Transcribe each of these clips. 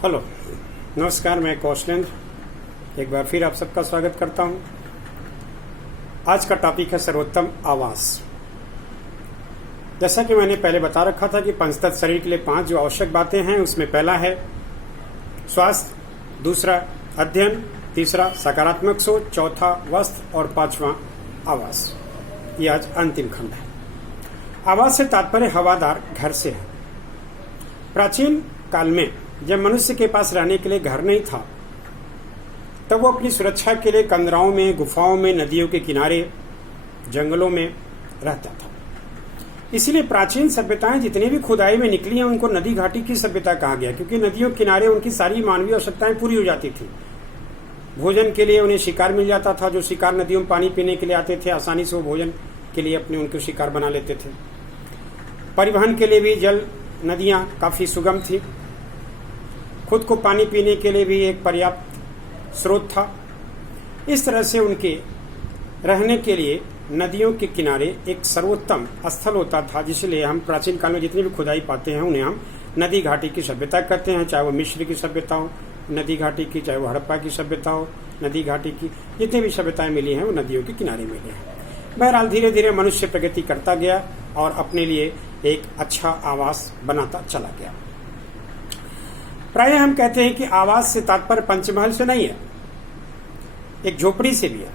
Hello, नमस्कार। मैं कौशलेंद्र एक बार फिर आप सबका स्वागत करता हूं। आज का टॉपिक है सर्वोत्तम आवास। जैसा कि मैंने पहले बता रखा था कि पंचतत्व शरीर के लिए 5 जो आवश्यक बातें हैं, उसमें पहला है स्वास्थ्य, दूसरा अध्ययन, तीसरा सकारात्मक सोच, चौथा वस्त्र और 5वां आवास। ये आज अंतिम खंड है। आवास से तात्पर्य हवादार घर से है। प्राचीन काल में जब मनुष्य के पास रहने के लिए घर नहीं था, तब वो अपनी सुरक्षा के लिए कंदराओं में, गुफाओं में, नदियों के किनारे, जंगलों में रहता था। इसीलिए प्राचीन सभ्यताएं जितनी भी खुदाई में निकली हैं, उनको नदी घाटी की सभ्यता कहा गया, क्योंकि नदियों के किनारे उनकी सारी मानवीय आवश्यकताएं पूरी हो जाती थी। भोजन के लिए उन्हें शिकार मिल जाता था। जो शिकार नदियों में पानी पीने के लिए आते थे, आसानी से वो भोजन के लिए अपने उनको शिकार बना लेते थे। परिवहन के लिए भी जल नदियां काफी सुगम थी। खुद को पानी पीने के लिए भी एक पर्याप्त स्रोत था। इस तरह से उनके रहने के लिए नदियों के किनारे एक सर्वोत्तम स्थल होता था, जिसलिए हम प्राचीन काल में जितनी भी खुदाई पाते हैं उन्हें हम नदी घाटी की सभ्यता कहते हैं। चाहे वो मिस्र की सभ्यता हो नदी घाटी की, चाहे वो हड़प्पा की सभ्यता हो नदी घाटी की, जितनी भी सभ्यताएं मिली हैं वो नदियों के किनारे मिली हैं। बहरहाल धीरे धीरे मनुष्य प्रगति करता गया और अपने लिए एक अच्छा आवास बनाता चला गया। प्राय हम कहते हैं कि आवास से तात्पर्य पंचमहल से नहीं है, एक झोपड़ी से भी है।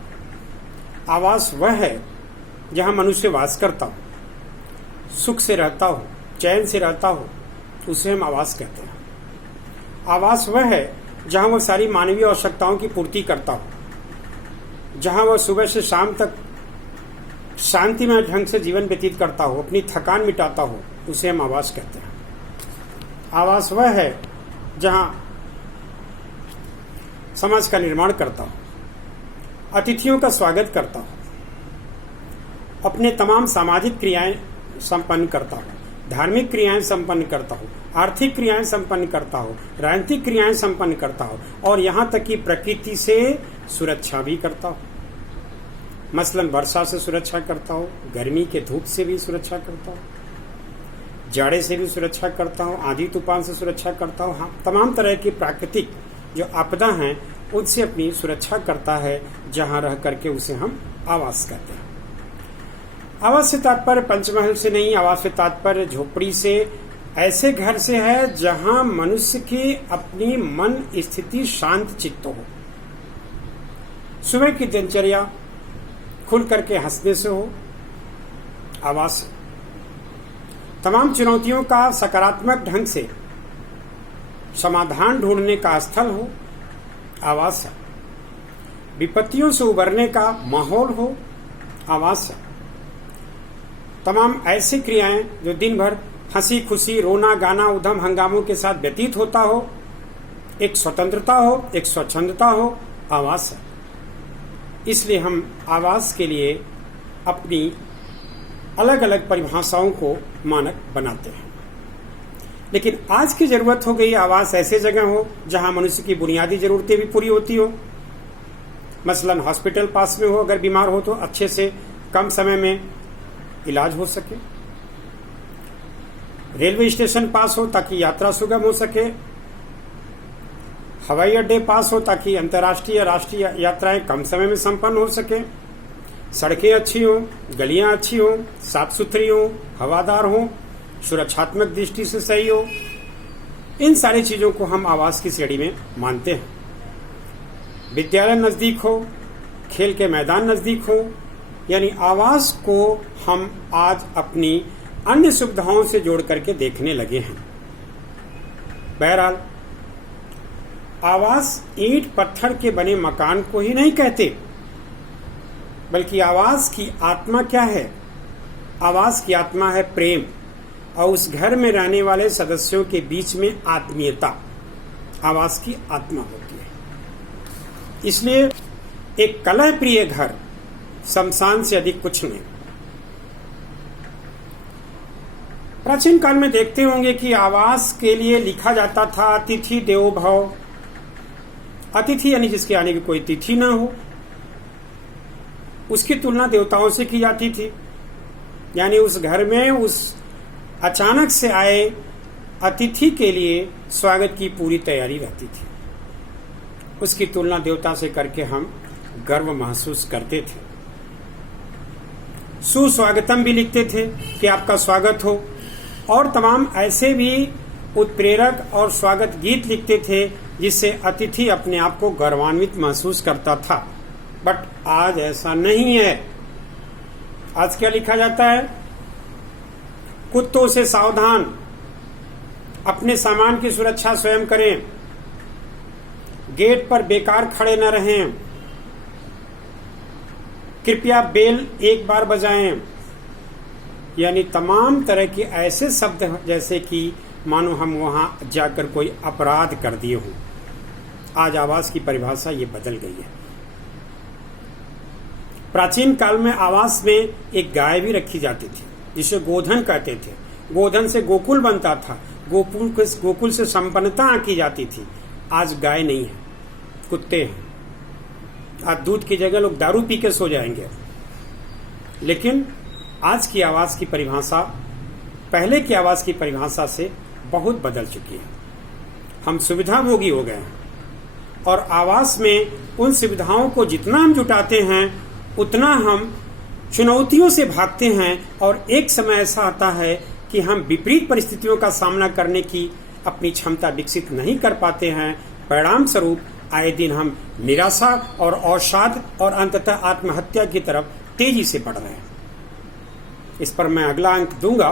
आवास वह है जहां मनुष्य वास करता हो, सुख से रहता हो, चैन से रहता हो, उसे हम आवास कहते हैं। आवास वह है जहां वह सारी मानवीय आवश्यकताओं की पूर्ति करता हो, जहां वह सुबह से शाम तक शांतिमय ढंग से जीवन व्यतीत करता हो, अपनी थकान मिटाता हो, उसे हम आवास कहते हैं। आवास वह है जहां समाज का निर्माण करता हो, अतिथियों का स्वागत करता हो, अपने तमाम सामाजिक क्रियाएं संपन्न करता हो, धार्मिक क्रियाएं संपन्न करता हो, आर्थिक क्रियाएं संपन्न करता हो, राजनीतिक क्रियाएं संपन्न करता हो, और यहां तक कि प्रकृति से सुरक्षा भी करता हो। मसलन वर्षा से सुरक्षा करता हो, गर्मी के धूप से भी सुरक्षा करता हो, जाड़े से भी सुरक्षा करता हो, आंधी तूफान से सुरक्षा करता हो। हाँ, तमाम तरह की प्राकृतिक जो आपदा हैं उनसे अपनी सुरक्षा करता है, जहां रह करके उसे हम आवास कहते हैं। आवास से तात्पर्य पंचमहल से नहीं, आवास से तात्पर्य झोपड़ी से, ऐसे घर से है जहां मनुष्य की अपनी मन स्थिति शांत चित्त हो, सुबह की दिनचर्या खुल करके हंसने से हो, आवास है। तमाम चुनौतियों का सकारात्मक ढंग से समाधान ढूंढने का स्थल हो, आवास है। विपत्तियों से उबरने का माहौल हो, आवास है। तमाम ऐसी क्रियाएं जो दिन भर हंसी खुशी, रोना गाना, उधम हंगामों के साथ व्यतीत होता हो, एक स्वतंत्रता हो, एक स्वच्छंदता हो, आवास है। इसलिए हम आवास के लिए अपनी अलग अलग परिभाषाओं को मानक बनाते हैं। लेकिन आज की जरूरत हो गई आवास ऐसे जगह हो जहां मनुष्य की बुनियादी जरूरतें भी पूरी होती हो। मसलन हॉस्पिटल पास में हो, अगर बीमार हो तो अच्छे से कम समय में इलाज हो सके। रेलवे स्टेशन पास हो ताकि यात्रा सुगम हो सके। हवाई अड्डे पास हो ताकि अंतर्राष्ट्रीय राष्ट्रीय यात्राएं कम समय में संपन्न हो सके। सड़कें अच्छी हो, गलियां अच्छी हो, साफ सुथरी हो, हवादार हो, सुरक्षात्मक दृष्टि से सही हो। इन सारी चीजों को हम आवास की श्रेणी में मानते हैं। विद्यालय नजदीक हो, खेल के मैदान नजदीक हो, यानी आवास को हम आज अपनी अन्य सुविधाओं से जोड़ करके देखने लगे हैं। बहरहाल आवास ईंट पत्थर के बने मकान को ही नहीं कहते, बल्कि आवास की आत्मा क्या है? आवास की आत्मा है प्रेम, और उस घर में रहने वाले सदस्यों के बीच में आत्मीयता आवास की आत्मा होती है। इसलिए एक कलह प्रिय घर शमशान से अधिक कुछ नहीं। प्राचीन काल में देखते होंगे कि आवास के लिए लिखा जाता था अतिथि देवो भव। अतिथि यानी जिसके आने की कोई तिथि ना हो, उसकी तुलना देवताओं से की जाती थी। यानी उस घर में उस अचानक से आए अतिथि के लिए स्वागत की पूरी तैयारी रहती थी। उसकी तुलना देवता से करके हम गर्व महसूस करते थे। सुस्वागतम भी लिखते थे कि आपका स्वागत हो, और तमाम ऐसे भी उत्प्रेरक और स्वागत गीत लिखते थे जिससे अतिथि अपने आप को गौरवान्वित महसूस करता था। बट आज ऐसा नहीं है। आज क्या लिखा जाता है? कुत्तों से सावधान, अपने सामान की सुरक्षा स्वयं करें, गेट पर बेकार खड़े न रहें, कृपया बेल एक बार बजाएं। यानी तमाम तरह के ऐसे शब्द जैसे कि मानो हम वहां जाकर कोई अपराध कर दिए हों। आज आवास की परिभाषा ये बदल गई है। प्राचीन काल में आवास में एक गाय भी रखी जाती थी जिसे गोधन कहते थे। गोधन से गोकुल बनता था, गोकुल से संपन्नता आंकी जाती थी। आज गाय नहीं है, कुत्ते हैं। आज दूध की जगह लोग दारू पी के सो जाएंगे। लेकिन आज की आवास की परिभाषा पहले की आवास की परिभाषा से बहुत बदल चुकी है। हम सुविधाभोगी हो गए हैं और आवास में उन सुविधाओं को जितना हम जुटाते हैं उतना हम चुनौतियों से भागते हैं, और एक समय ऐसा आता है कि हम विपरीत परिस्थितियों का सामना करने की अपनी क्षमता विकसित नहीं कर पाते हैं। परिणाम स्वरूप आए दिन हम निराशा और अवसाद और अंततः आत्महत्या की तरफ तेजी से बढ़ रहे हैं। इस पर मैं अगला अंक दूंगा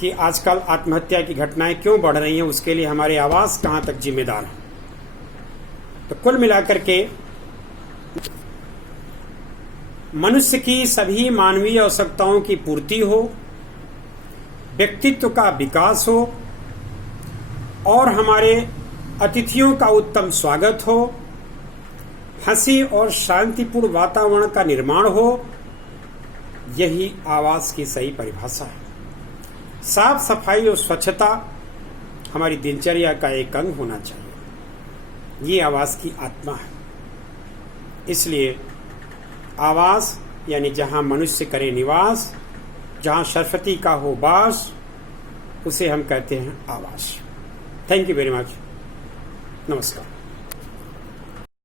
कि आजकल आत्महत्या की घटनाएं क्यों बढ़ रही हैं, उसके लिए हमारे आवास कहां तक जिम्मेदार है। तो कुल मिलाकर के मनुष्य की सभी मानवीय आवश्यकताओं की पूर्ति हो, व्यक्तित्व का विकास हो और हमारे अतिथियों का उत्तम स्वागत हो, हंसी और शांतिपूर्ण वातावरण का निर्माण हो, यही आवास की सही परिभाषा है। साफ सफाई और स्वच्छता हमारी दिनचर्या का एक अंग होना चाहिए। ये आवास की आत्मा है। इसलिए आवास यानी जहां मनुष्य करे निवास, जहां सरस्वती का हो वास, उसे हम कहते हैं आवास। Thank you very much. नमस्कार।